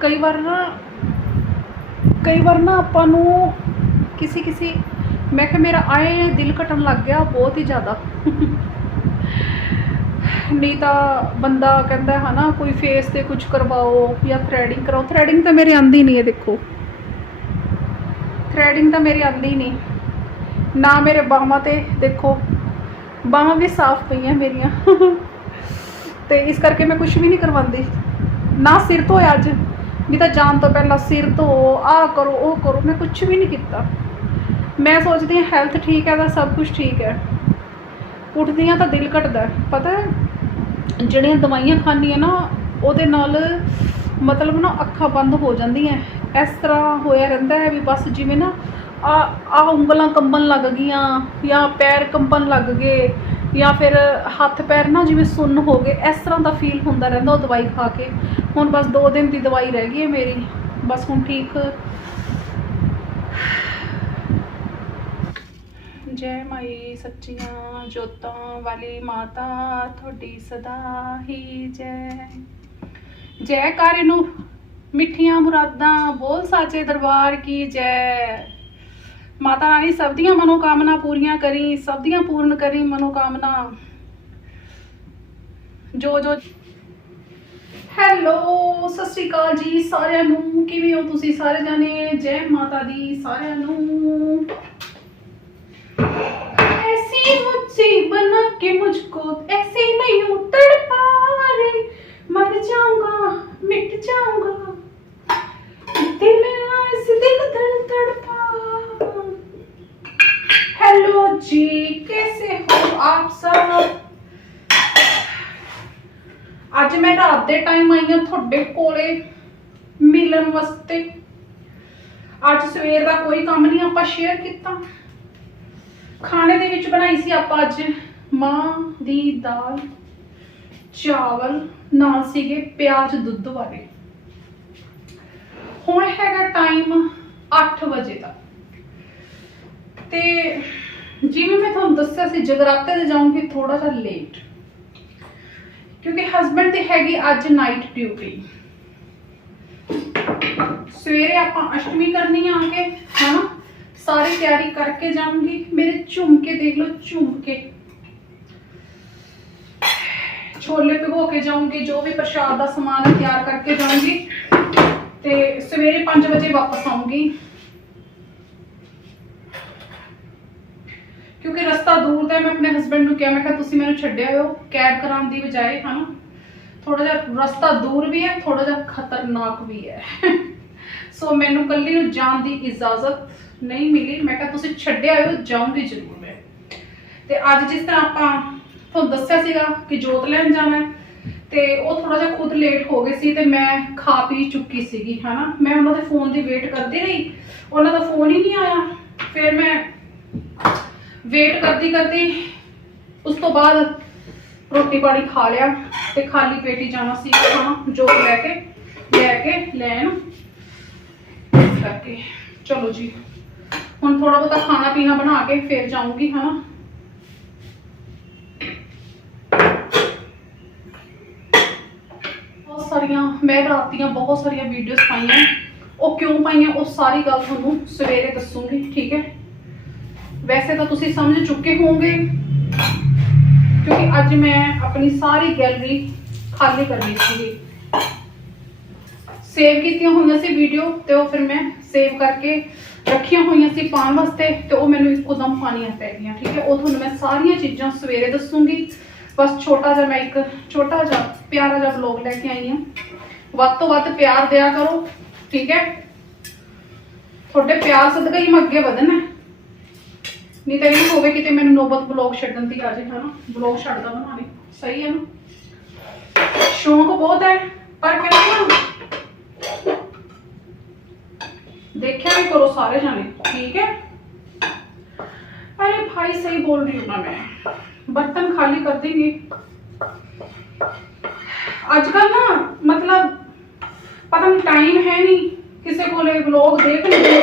ਕਈ ਵਾਰ ਨਾ, ਕਈ ਵਾਰ ਨਾ ਆਪਾਂ ਨੂੰ ਕਿਸੇ ਕਿਸੇ, ਮੈਂ ਕਿਹਾ ਮੇਰਾ ਆਏ ਦਿਲ ਘਟਣ ਲੱਗ ਗਿਆ ਬਹੁਤ ਹੀ ਜ਼ਿਆਦਾ। ਨਹੀਂ ਤਾਂ ਬੰਦਾ ਕਹਿੰਦਾ ਹੈ ਨਾ, ਕੋਈ ਫੇਸ ਤੇ ਕੁਝ ਕਰਵਾਓ ਜਾਂ ਥ੍ਰੈਡਿੰਗ ਕਰਾਓ। ਥ੍ਰੈਡਿੰਗ ਤਾਂ ਮੇਰੇ ਆਂਦੀ ਨਹੀਂ ਹੈ, ਦੇਖੋ। ਥ੍ਰੈਡਿੰਗ ਤਾਂ ਮੇਰੀ ਆਂਦੀ ਨਹੀਂ। ਨਾ ਮੇਰੇ ਬਾਹਾਂ ਤੇ, ਦੇਖੋ। ਬਾਹਾਂ ਵੀ ਸਾਫ਼ ਪਈਆਂ ਮੇਰੀਆਂ। ਤੇ ਇਸ ਕਰਕੇ ਮੈਂ ਕੁਝ ਵੀ ਨਹੀਂ ਕਰਵਾਉਂਦੀ। ਨਾ ਸਿਰ ਤੋਂ ਅੱਜ। ਵੀ ਤਾਂ ਜਾਣ ਤੋਂ ਪਹਿਲਾਂ ਸਿਰ ਧੋ, ਆਹ ਕਰੋ, ਉਹ ਕਰੋ, ਮੈਂ ਕੁਝ ਵੀ ਨਹੀਂ ਕੀਤਾ। ਮੈਂ ਸੋਚਦੀ ਹਾਂ ਹੈਲਥ ਠੀਕ ਹੈ ਤਾਂ ਸਭ ਕੁਝ ਠੀਕ ਹੈ। ਉੱਠਦੀ ਹਾਂ ਤਾਂ ਦਿਲ ਘਟਦਾ ਪਤਾ ਜਿਹੜੀਆਂ ਦਵਾਈਆਂ ਖਾਂਦੀਆਂ ਨਾ, ਉਹਦੇ ਨਾਲ ਮਤਲਬ ਨਾ ਅੱਖਾਂ ਬੰਦ ਹੋ ਜਾਂਦੀਆਂ ਇਸ ਤਰ੍ਹਾਂ ਹੋਇਆ ਰਹਿੰਦਾ ਹੈ ਵੀ ਬਸ ਜਿਵੇਂ ਨਾ ਆ ਆ ਉਂਗਲਾਂ ਕੰਬਣ ਲੱਗ ਗਈਆਂ, ਜਾਂ ਪੈਰ ਕੰਬਣ ਲੱਗ ਗਏ, ਜਾਂ ਫਿਰ ਹੱਥ ਪੈਰ ਨਾ ਜਿਵੇਂ ਸੁੰਨ ਹੋ ਗਏ, ਇਸ ਤਰ੍ਹਾਂ ਦਾ ਫੀਲ ਹੁੰਦਾ ਰਹਿੰਦਾ ਉਹ ਦਵਾਈ ਖਾ ਕੇ। ਹੁਣ ਬਸ 2 ਦਿਨ ਦੀ ਦਵਾਈ ਰਹਿ ਗਈ ਹੈ ਮੇਰੀ। ਬਸ ਹੁਣ ਠੀਕ। ਜੈ ਮਾਈ ਸੱਚੀਆਂ ਜੋਤਾਂ ਵਾਲੀ ਮਾਤਾ, ਤੁਹਾਡੀ ਸਦਾ ਹੀ ਜੈ। ਜੈ ਕਰ ਇਹਨੂੰ ਮਿੱਠੀਆਂ ਮੁਰਾਦਾਂ, ਬੋਲ ਸਾਚੇ ਦਰਬਾਰ ਕੀ ਜੈ। ਮਾਤਾ ਰਾਣੀ, ਸਭ ਦੀਆਂ ਮਨੋਕਾਮਨਾ ਪੂਰੀਆਂ ਕਰੀ, ਸਭ ਦੀਆਂ ਪੂਰਨ ਕਰੀ ਮਨੋਕਾਮਨਾ। ਜੋ ਜੋ ਹੈਲੋ, ਸਤਿ ਸ੍ਰੀ ਅਕਾਲ ਜੀ ਸਾਰਿਆਂ ਨੂੰ। ਕਿਵੇਂ ਹੋ ਤੁਸੀਂ ਸਾਰੇ ਜਾਣੇ? ਜੈ ਮਾਤਾ ਦੀ ਸਾਰਿਆਂ ਨੂੰ। ਐਸੀ ਮੁੱਛੀ ਬਣਾ ਕੇ ਮੁਝਕੋ, ਐਸੀ ਨਹੀਂ ਉਤਰ ਪਾ ਮਰ ਜਾਊਂਗਾ, ਮਿਟ ਜਾਊਂਗਾ। ਅੱਜ ਮੈਂ ਰਾਤ ਦੇ ਟਾਈਮ ਆਈ ਹਾਂ ਤੁਹਾਡੇ ਕੋਲੇ ਮਿਲਣ ਵਾਸਤੇ। ਅੱਜ ਸਵੇਰ ਦਾ ਕੋਈ ਕੰਮ ਨਹੀਂ ਆਪਾਂ ਸ਼ੇਅਰ ਕੀਤਾ। ਖਾਣੇ ਦੇ ਵਿੱਚ ਬਣਾਈ ਸੀ ਆਪਾਂ ਅੱਜ ਮਾਂ ਦੀ ਦਾਲ, ਚਾਵਲ, ਨਾਲ ਸੀਗੇ ਪਿਆਜ਼ ਦੁੱਧ ਵਾਲੇ। ਹੁਣ ਹੈਗਾ ਟਾਈਮ 8 ਵਜੇ ਦਾ। ਤੇ ਜਿਵੇਂ ਮੈਂ ਤੁਹਾਨੂੰ ਦੱਸਿਆ ਸੀ, ਜਗਰਾਤੇ ਤੇ ਜਾਊਂਗੀ ਥੋੜਾ ਜਿਹਾ ਲੇਟ ਕਿਉਂਕਿ ਹਸਬੰਡ ਤੇ ਹੈਗੀ ਅੱਜ ਨਾਈਟ ਡਿਊਟੀ ਸਵੇਰੇ ਆਪਾਂ ਅਸ਼ਟਮੀ ਕਰਨੀ ਆ ਕੇ, ਹਨਾ? ਸਾਰੀ ਤਿਆਰੀ ਕਰਕੇ ਜਾਊਂਗੀ। ਮੇਰੇ ਝੁਮਕੇ ਦੇਖ ਲਓ, ਝੁਮਕੇ। ਛੋਲੇ ਭਿਗੋ ਕੇ ਜਾਊਂਗੀ, ਜੋ ਵੀ ਪ੍ਰਸ਼ਾਦ ਦਾ ਸਮਾਨ ਤਿਆਰ ਕਰਕੇ ਜਾਊਂਗੀ। ਤੇ ਸਵੇਰੇ 5 ਵਜੇ ਵਾਪਸ ਆਉਂਗੀ ਕਿਉਂਕਿ ਰਸਤਾ ਦੂਰ ਦਾ ਮੈਂ ਆਪਣੇ ਹਸਬੰਡ ਨੂੰ ਕਿਹਾ ਮੈਂ ਕਿਹਾ ਤੁਸੀਂ ਮੈਨੂੰ ਛੱਡਿਆ ਆਇਓ ਕੈਬ ਕਰਾਉਣ ਦੀ ਬਜਾਏ ਹਨਾ ਥੋੜਾ ਜਿਹਾ ਰਸਤਾ ਦੂਰ ਵੀ ਹੈ ਥੋੜਾ ਜਿਹਾ ਖਤਰਨਾਕ ਵੀ ਹੈ। ਸੋ ਮੈਨੂੰ ਕੱਲੀ ਨੂੰ ਜਾਣ ਦੀ ਇਜਾਜ਼ਤ ਨਹੀਂ ਮਿਲੀ। ਮੈਂ ਕਿਹਾ ਤੁਸੀਂ ਛੱਡਿਆ ਆਇਓ ਜਾਊਂਗੀ ਜ਼ਰੂਰ ਮੈਂ। ਤੇ ਅੱਜ ਜਿਸ ਤਰ੍ਹਾਂ ਆਪਾਂ ਤੁਹਾਨੂੰ ਦੱਸਿਆ ਸੀਗਾ ਕਿ ਜੋਤ ਲੈਣ ਜਾਣਾ ਹੈ, ਤੇ ਉਹ ਥੋੜਾ ਜਿਹਾ ਖੁਦ ਲੇਟ ਹੋ ਗਏ ਸੀ ਤੇ ਮੈਂ ਖਾ ਪੀ ਚੁੱਕੀ ਸੀਗੀ ਹਨਾ। ਮੈਂ ਉਹਨਾਂ ਦੇ ਫੋਨ ਦੀ ਵੇਟ ਕਰਦੀ ਰਹੀ ਉਹਨਾਂ ਦਾ ਫੋਨ ਹੀ ਨਹੀਂ ਆਇਆ। ਫਿਰ ਮੈਂ ਵੇਟ ਕਰਦੀ ਕਰਦੀ ਉਸ ਤੋਂ ਬਾਅਦ ਰੋਟੀ ਪਾਣੀ ਖਾ ਲਿਆ ਤੇ ਖਾਲੀ ਪੇਟੀ ਜਾਣਾ ਸੀ ਹਾਂ ਜੋਤ ਲੈ ਕੇ ਲੈ ਕੇ ਲੈਣ। ਇਸ ਕਰਕੇ, ਚਲੋ ਜੀ। ਹੁਣ ਥੋੜਾ ਬਹੁਤਾ ਖਾਣਾ ਪੀਣਾ ਬਣਾ ਕੇ ਫਿਰ ਜਾਊਂਗੀ, ਹਨਾ? ਬਹੁਤ ਸਾਰੀਆਂ, ਮੈਂ ਰਾਤ ਦੀਆਂ ਬਹੁਤ ਸਾਰੀਆਂ ਵੀਡੀਓਜ਼ ਪਾਈਆਂ। ਉਹ ਕਿਉਂ ਪਾਈਆਂ? ਉਹ ਸਾਰੀ ਗੱਲ ਤੁਹਾਨੂੰ ਸਵੇਰੇ ਦੱਸੂਗੀ, ਠੀਕ ਹੈ? ਵੈਸੇ ਤਾਂ ਤੁਸੀਂ ਸਮਝ ਚੁੱਕੇ ਹੋਵੋਗੇ, ਕਿਉਂਕਿ ਅੱਜ ਮੈਂ ਆਪਣੀ ਸਾਰੀ ਗੈਲਰੀ ਖਾਲੀ ਕਰਨੀ ਸੀਗੀ। ਸੇਵ ਕੀਤੀਆਂ ਹੋਈਆਂ ਸੀ ਵੀਡੀਓ ਤੇ ਉਹ ਫਿਰ ਮੈਂ ਸੇਵ ਕਰਕੇ ਰੱਖੀਆਂ ਹੋਈਆਂ ਸੀ ਪਾਉਣ ਵਾਸਤੇ ਤੇ ਉਹ ਮੈਨੂੰ ਇੱਕੋਦਮ ਪਾਣੀਆਂ ਪੈ ਗਈਆਂ, ਠੀਕ ਹੈ? ਉਹ ਤੁਹਾਨੂੰ ਮੈਂ ਸਾਰੀਆਂ ਚੀਜ਼ਾਂ ਸਵੇਰੇ ਦੱਸੂਗੀ। ਬਸ ਛੋਟਾ ਜਿਹਾ ਮੈਂ ਇੱਕ ਛੋਟਾ ਜਿਹਾ, ਪਿਆਰਾ ਜਿਹਾ ਵਲੌਗ ਲੈ ਕੇ ਆਈ ਹਾਂ। ਵੱਧ ਤੋਂ ਵੱਧ ਪਿਆਰ ਦਿਆ ਕਰੋ, ਠੀਕ ਹੈ? ਤੁਹਾਡੇ ਪਿਆਰ ਸਦਕਾ ਹੀ ਮੈਂ ਅੱਗੇ ਵਧਣਾ। ਨਹੀਂ ਤਾਂ ਇਹ ਨਾ ਹੋਵੇ ਕਿਤੇ ਮੈਨੂੰ ਨੋਬਤ ਬਲੌਗ ਛੱਡਣ ਦੀ ਆ ਜੇ ਹਨਾ ਬਲੌਗ ਛੱਡਦਾ ਬਣਾ ਲਈ ਸਹੀ ਹੈ ਨਾ ਸ਼ੌਂਕ ਬਹੁਤ ਹੈ ਪਰ ਕਹਿੰਦੇ ਨਾ ਦੇਖਿਆ ਵੀ ਕਰੋ ਸਾਰੇ ਜਾਣੇ ਠੀਕ ਹੈ अरे भाई सही बोल रही हूँ ना मैं बर्तन खाली कर देंगे आजकल ना मतलब ਪਤਾ ਨਹੀਂ ਟਾਈਮ ਹੈ ਨਹੀਂ ਕਿਸੇ ਕੋਲੇ ਵਲੌਗ ਦੇਖ ਲਈਏ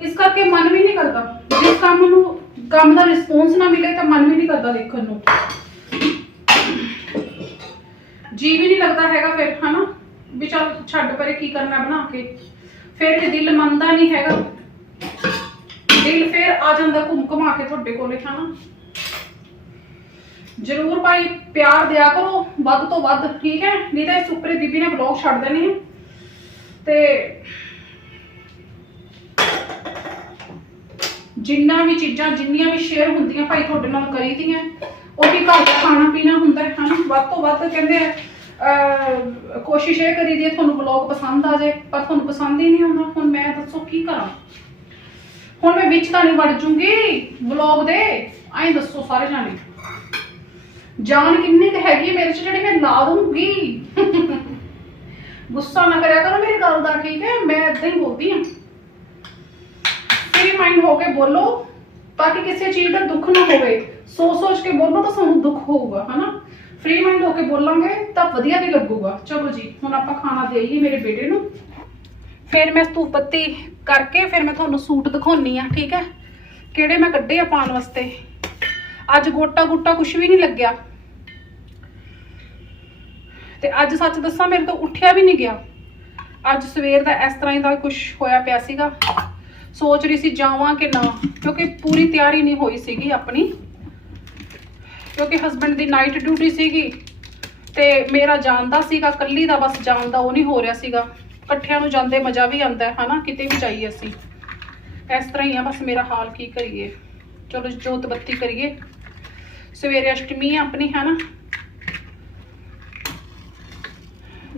ਇਸ ਕਰਕੇ ਮਨ ਵੀ ਨਹੀਂ ਕਰਦਾ ਜਿਸ ਕੰਮ ਨੂੰ ਕੰਮ ਦਾ ਰਿਸਪੌਂਸ ਨਾ ਮਿਲੇ ਤਾਂ ਮਨ ਵੀ ਨਹੀਂ ਕਰਦਾ ਦੇਖਣ ਨੂੰ। ਜੀ ਵੀ ਨਹੀਂ ਲੱਗਦਾ ਹੈਗਾ ਫਿਰ, ਹਨਾ? ਵੀ ਚੱਲ ਛੱਡ ਪਰੇ ਕੀ ਕਰਨਾ ਬਣਾ ਕੇ। ਫਿਰ ਵੀ ਦਿਲ ਮੰਨਦਾ ਨਹੀਂ ਹੈਗਾ। ਦਿਲ ਫਿਰ ਆ ਜਾਂਦਾ ਘੁੰਮ ਘੁਮਾ ਕੇ ਤੁਹਾਡੇ ਕੋਲੇ, ਹਨਾ? ਜਰੂਰ ਭਾਈ, ਪਿਆਰ ਦਿਆ ਕਰੋ, ਵੱਧ ਤੋਂ ਵੱਧ, ਠੀਕ ਹੈ? ਨਹੀਂ ਤਾਂ ਇਸ ਉੱਪਰੇ ਬੀਬੀ ਨੇ ਵਲੌਗ ਛੱਡ ਦੇਣੇ ਆ ਤੇ ਜਿੰਨਾ ਵੀ ਚੀਜ਼ਾਂ ਜਿੰਨੀਆਂ ਵੀ ਸ਼ੇਅਰ ਹੁੰਦੀਆਂ ਭਾਈ ਤੁਹਾਡੇ ਨਾਲ ਕਰੀਦੀਆਂ ਵੀ ਘਰ ਦਾ ਖਾਣਾ ਪੀਣਾ ਹੁੰਦਾ ਹੈ ਹਨਾ? ਵੱਧ ਤੋਂ ਵੱਧ ਕਹਿੰਦੇ ਆ ਅਹ, ਕੋਸ਼ਿਸ਼ ਇਹ ਕਰੀਦੀ ਹੈ ਤੁਹਾਨੂੰ ਵਲੌਗ ਪਸੰਦ ਆ ਜਾਏ ਪਰ ਤੁਹਾਨੂੰ ਪਸੰਦ ਹੀ ਨਹੀਂ ਆਉਂਦਾ। ਹੁਣ ਮੈਂ ਦੱਸੋ ਕੀ ਕਰਾਂ? ਹੁਣ ਮੈਂ ਵਿੱਚ ਤਾਂ ਨਹੀਂ ਵੜ ਜੂੰਗੀ ਵਲੌਗ ਦੇ ਐਂ ਦੱਸੋ ਸਾਰੇ ਜਾਣੇ। ਜਾਨ ਕਿੰਨੀ ਕੁ ਹੈਗੀ ਹੈ ਮੇਰੇ ਚ ਜਿਹੜੀ ਮੈਂ ਲਾ ਦੂੰਗੀ ਗੁੱਸਾ ਨਾ ਕਰਿਆ ਕਰੋ ਮੇਰੀ ਗੱਲ ਦਾ ਠੀਕ ਹੈ? ਮੈਂ ਏਦਾਂ ਹੀ ਬੋਲਦੀ ਹਾਂ। ਫ੍ਰੀ ਮਾਈਂਡ ਹੋ ਕੇ ਬੋਲੋ ਤਾਂ ਕਿ ਕਿਸੇ ਚੀਜ਼ ਦਾ ਦੁੱਖ ਨਾ ਹੋਵੇ। ਸੋਚ ਸੋਚ ਕੇ ਬੋਲੋ ਤਾਂ ਸਾਨੂੰ ਦੁੱਖ ਹੋਊਗਾ, ਹਨਾ? ਫ੍ਰੀ ਮਾਈਂਡ ਹੋ ਕੇ ਬੋਲਾਂਗੇ ਤਾਂ ਵਧੀਆ ਵੀ ਲੱਗੂਗਾ। ਚਲੋ ਜੀ, ਹੁਣ ਆਪਾਂ ਖਾਣਾ ਦੇਈਏ ਮੇਰੇ ਬੇਟੇ ਨੂੰ। ਫਿਰ ਮੈਂ ਧੂਪ ਕਰਕੇ ਫਿਰ ਮੈਂ ਤੁਹਾਨੂੰ ਸੂਟ ਦਿਖਾਉਣੀ ਆ, ਠੀਕ ਹੈ? ਕਿਹੜੇ ਮੈਂ ਕੱਢੇ ਆ ਪਾਉਣ ਵਾਸਤੇ? ਅੱਜ ਗੋਟਾ ਗੁੱਟਾ ਕੁਝ ਵੀ ਨਹੀਂ ਲੱਗਿਆ। ਤੇ ਅੱਜ ਸੱਚ ਦੱਸਾਂ, ਮੇਰੇ ਤੋਂ ਉੱਠਿਆ ਵੀ ਨਹੀਂ ਗਿਆ। ਅੱਜ ਸਵੇਰ ਦਾ ਇਸ ਤਰ੍ਹਾਂ ਹੀ ਦਾ ਕੁਝ ਹੋਇਆ ਪਿਆ ਸੀਗਾ। ਸੋਚ ਰਹੀ ਸੀ ਜਾਵਾਂ ਕਿ ਨਾ, ਕਿਉਂਕਿ ਪੂਰੀ ਤਿਆਰੀ ਨਹੀਂ ਹੋਈ ਸੀਗੀ ਆਪਣੀ। ਕਿਉਂਕਿ ਹਸਬੰਡ ਦੀ ਨਾਈਟ ਡਿਊਟੀ ਸੀਗੀ ਤੇ ਮੇਰਾ ਜਾਣਦਾ ਸੀਗਾ, ਕੱਲੀ ਦਾ ਬਸ ਜਾਣ ਦਾ ਉਹ ਨਹੀਂ ਹੋ ਰਿਹਾ ਸੀਗਾ। ਇਕੱਠਿਆਂ ਨੂੰ ਜਾਂਦੇ ਮਜ਼ਾ ਵੀ ਆਉਂਦਾ ਹੈ, ਹਨਾ? ਕਿਤੇ ਵੀ ਜਾਈਏ ਅਸੀਂ। ਇਸ ਤਰ੍ਹਾਂ ਹੀ ਆ, ਬਸ ਮੇਰਾ ਹਾਲ ਕੀ ਕਰੀਏ? ਚਲੋ ਜੋਤ ਬੱਤੀ ਕਰੀਏ। ਸਵੇਰੇ ਅਸ਼ਟਮੀ ਆ ਆਪਣੀ ਨਾ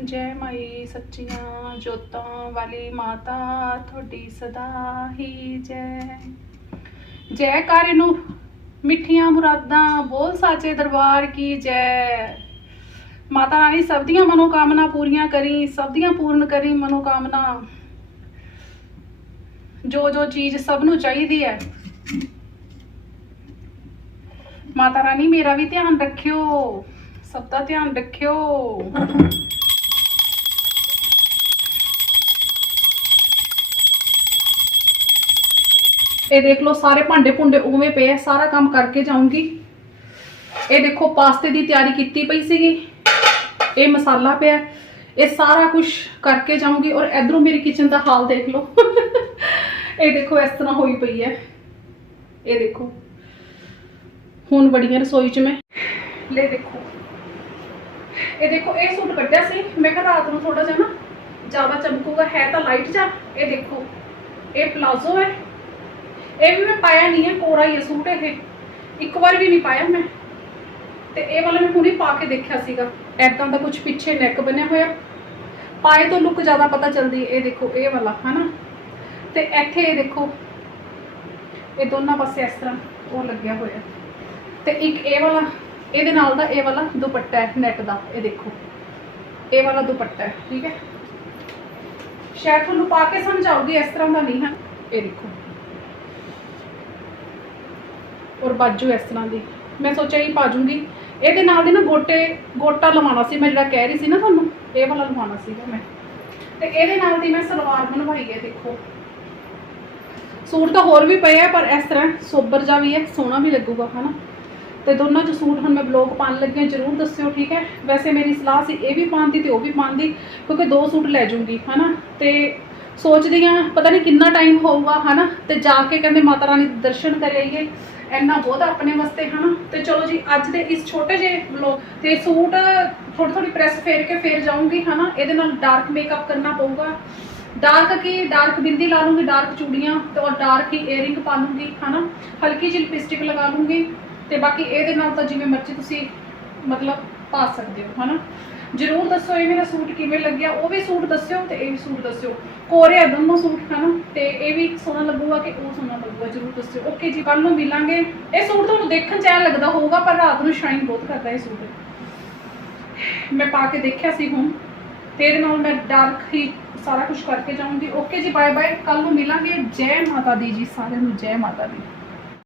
ਜੈ ਮਾਈ ਸੱਚੀਆਂ ਜੋਤਾਂ ਵਾਲੀ ਮਾਤਾ, ਤੁਹਾਡੀ ਸਦਾ ਹੀ ਜੈ। ਜੈ ਕਾਰੇ ਨੂੰ ਮਿੱਠੀਆਂ ਮੁਰਾਦਾਂ, ਬੋਲ ਸਾਚੇ ਦਰਬਾਰ ਕੀ ਜੈ। ਮਾਤਾ ਰਾਣੀ, ਸਭ ਦੀਆਂ ਮਨੋਕਾਮਨਾ ਪੂਰੀਆਂ ਕਰੀ, ਸਭ ਦੀਆਂ ਪੂਰਨ ਕਰੀ ਮਨੋਕਾਮਨਾ। ਜੋ ਜੋ ਚੀਜ਼ ਸਭ ਨੂੰ ਚਾਹੀਦੀ ਹੈ। ਮਾਤਾ ਰਾਣੀ, ਮੇਰਾ ਵੀ ਧਿਆਨ ਰੱਖਿਓ, ਸਭ ਦਾ ਧਿਆਨ ਰੱਖਿਓ। ਇਹ ਦੇਖ ਲਓ, ਸਾਰੇ ਭਾਂਡੇ ਭੁੰਡੇ ਉਵੇਂ ਪਏ ਆ, ਸਾਰਾ ਕੰਮ ਕਰਕੇ ਜਾਊਂਗੀ। ਇਹ ਦੇਖੋ, ਪਾਸਤੇ ਦੀ ਤਿਆਰੀ ਕੀਤੀ ਪਈ ਸੀਗੀ। ਇਹ ਮਸਾਲਾ ਪਿਆ। ਇਹ ਸਾਰਾ ਕੁਝ ਕਰਕੇ ਜਾਊਂਗੀ ਔਰ ਇਧਰੋਂ ਮੇਰੀ ਕਿਚਨ ਦਾ ਹਾਲ ਦੇਖ ਲਓ। ਇਹ ਦੇਖੋ, ਇਸ ਤਰ੍ਹਾਂ ਹੋਈ ਪਈ ਹੈ। ਇਹ ਦੇਖੋ। ਹੁਣ ਬੜੀਆਂ ਰਸੋਈ 'ਚ ਮੈਂ। ਲੈ ਦੇਖੋ। ਇਹ ਦੇਖੋ, ਇਹ ਸੂਟ ਕੱਢਿਆ ਸੀ। ਮੈਂ ਕਿਹਾ ਰਾਤ ਨੂੰ ਥੋੜਾ ਜਿਹਾ ਨਾ ਜ਼ਿਆਦਾ ਚਮਕੂਗਾ, ਹੈ ਤਾਂ ਲਾਈਟ ਜਾ ਇਹ ਦੇਖੋ। ਇਹ ਪਲਾਜ਼ੋ ਹੈ। ਇਹ ਵੀ ਮੈਂ ਪਾਇਆ ਨਹੀਂ ਹੈ ਕੋਰਾ ਹੀ ਹੈ ਸੂਟ ਇਹ। ਇੱਕ ਵਾਰ ਵੀ ਨਹੀਂ ਪਾਇਆ ਮੈਂ। ਤੇ ਇਹ ਵਾਲਾ ਮੈਂ ਹੁਣੇ ਪਾ ਕੇ ਦੇਖਿਆ ਸੀਗਾ। ਐਦਾਂ ਦਾ ਕੁਝ ਪਿੱਛੇ ਨੈਕ ਬਣਿਆ ਹੋਇਆ। ਪਾਏ ਤੋਂ ਲੁੱਕ ਜ਼ਿਆਦਾ ਪਤਾ ਚੱਲਦੀ, ਇਹ ਦੇਖੋ, ਇਹ ਵਾਲਾ, ਹਨਾ? ਤੇ ਇੱਥੇ ਇਹ ਦੇਖੋ, ਇਹ ਦੋਨਾਂ ਪਾਸੇ ਇਸ ਤਰ੍ਹਾਂ ਉਹ ਲੱਗਿਆ ਹੋਇਆ। ਤੇ ਇੱਕ ਇਹ ਵਾਲਾ, ਇਹਦੇ ਨਾਲ ਦਾ ਇਹ ਵਾਲਾ ਦੁਪੱਟਾ ਹੈ ਨੈਟ ਦਾ, ਇਹ ਦੇਖੋ। ਇਹ ਵਾਲਾ ਦੁਪੱਟਾ ਹੈ, ਠੀਕ ਹੈ? ਸ਼ਾਇਦ ਤੁਹਾਨੂੰ ਪਾ ਕੇ ਸਮਝ ਆਊਗੀ, ਇਸ ਤਰ੍ਹਾਂ ਦਾ ਨਹੀਂ ਹੈ। ਇਹ ਦੇਖੋ। ਔਰ ਬਾਜੂ ਇਸ ਤਰ੍ਹਾਂ ਦੀ। ਮੈਂ ਸੋਚਿਆ ਹੀ ਪਾ ਜੂੰਗੀ ਇਹਦੇ ਨਾਲ ਦੀ ਨਾ ਗੋਟੇ, ਗੋਟਾ ਲਵਾਉਣਾ ਸੀ ਮੈਂ ਜਿਹੜਾ ਕਹਿ ਰਹੀ ਸੀ ਨਾ ਤੁਹਾਨੂੰ, ਇਹ ਵਾਲਾ ਲਵਾਉਣਾ ਸੀਗਾ ਮੈਂ। ਤੇ ਇਹਦੇ ਨਾਲ ਦੀ ਮੈਂ ਸਲਵਾਰ ਬਣਵਾਈ ਹੈ, ਦੇਖੋ। ਸੂਟ ਤਾਂ ਹੋਰ ਵੀ ਪਏ ਆ, ਪਰ ਇਸ ਤਰ੍ਹਾਂ ਸੋਬਰ ਜਾ ਵੀ ਹੈ, ਸੋਹਣਾ ਵੀ ਲੱਗੂਗਾ, ਹਨਾ? ਤੇ ਦੋਨਾਂ ਚ ਸੂਟ ਹੁਣ ਮੈਂ ਬਲੌਗ ਪਾਉਣ ਲੱਗੀ ਹਾਂ, ਜਰੂਰ ਦੱਸਿਓ, ਠੀਕ ਹੈ? ਵੈਸੇ ਮੇਰੀ ਸਲਾਹ ਸੀ ਇਹ ਵੀ ਪਾਉਣ ਦੀ ਤੇ ਉਹ ਵੀ ਪਾਉਣ ਦੀ, ਕਿਉਂਕਿ ਦੋ ਸੂਟ ਲੈ ਜੂੰਗੀ ਹਨਾ? ਤੇ ਸੋਚਦੀ ਆ ਪਤਾ ਨਹੀਂ ਕਿੰਨਾ ਟਾਈਮ ਹੋਊਗਾ, ਹਨਾ? ਤੇ ਜਾ ਕੇ ਕਹਿੰਦੇ ਮਾਤਾ ਰਾਣੀ ਦੇ ਦਰਸ਼ਨ ਕਰ ਆਈਏ ਇੰਨਾ ਬਹੁਤ ਆਪਣੇ ਵਾਸਤੇ, ਹਨਾ? ਤੇ ਚਲੋ ਜੀ, ਅੱਜ ਦੇ ਇਸ ਛੋਟੇ ਜਿਹੇ ਵਲੌਗ ਤੇ ਸੂਟ ਥੋੜੀ ਥੋੜੀ ਪ੍ਰੈਸ ਫੇਰ ਕੇ ਫੇਰ ਜਾਊਂਗੀ, ਹਨਾ? ਇਹਦੇ ਨਾਲ ਡਾਰਕ ਮੇਕਅਪ ਕਰਨਾ ਪਊਗਾ। ਡਾਰਕ ਕੀ? ਡਾਰਕ ਬਿੰਦੀ ਲਾ ਲੂੰਗੀ ਡਾਰਕ ਚੂੜੀਆਂ ਤੇ ਔਰ ਡਾਰਕ ਹੀ ਏਅਰਿੰਗ ਪਾ ਲੂੰਗੀ, ਹਨਾ? ਹਲਕੀ ਜਿਹੀ ਲਿਪਸਟਿਕ ਲਗਾ ਲੂੰਗੀ ਤੇ ਬਾਕੀ ਇਹਦੇ ਨਾਲ ਤਾਂ ਜਿਵੇਂ ਮਰਜ਼ੀ ਤੁਸੀਂ ਮਤਲਬ ਪਾ ਸਕਦੇ ਹੋ, ਹਨਾ? ਜਰੂਰ ਦੱਸੋ ਇਹ ਮੇਰਾ ਸੂਟ ਕਿਵੇਂ ਲੱਗਿਆ, ਉਹ ਵੀ ਸੂਟ ਦੱਸਿਓ ਤੇ ਇਹ ਵੀ ਸੂਟ ਦੱਸਿਓ। ਕੋਰੇ ਦੋਨੋਂ ਸੂਟ ਹਨਾ ਤੇ ਇਹ ਵੀ ਸੋਹਣਾ ਲੱਗੂਗਾ ਕਿ ਉਹ ਸੋਹਣਾ ਲੱਗੂਗਾ, ਜਰੂਰ ਦੱਸਿਓ। ਓਕੇ ਜੀ ਕੱਲ ਨੂੰ ਮਿਲਾਂਗੇ। ਇਹ ਸੂਟ ਤੁਹਾਨੂੰ ਦੇਖਣ ਚ ਐ ਲੱਗਦਾ ਹੋਊਗਾ, ਪਰ ਰਾਤ ਨੂੰ ਸ਼ਾਈਨ ਬਹੁਤ ਕਰਦਾ ਇਹ ਸੂਟ। ਮੈਂ ਪਾ ਕੇ ਦੇਖਿਆ ਸੀ ਹੁਣ, ਤੇ ਇਹਦੇ ਨਾਲ ਮੈਂ ਡਾਰਕ ਹੀ ਸਾਰਾ ਕੁਝ ਕਰਕੇ ਜਾਊਂਗੀ। ਓਕੇ ਜੀ ਬਾਏ ਬਾਏ ਕੱਲ ਨੂੰ ਮਿਲਾਂਗੇ। ਜੈ ਮਾਤਾ ਦੀ ਜੀ, ਸਾਰਿਆਂ ਨੂੰ ਜੈ ਮਾਤਾ ਦੀ।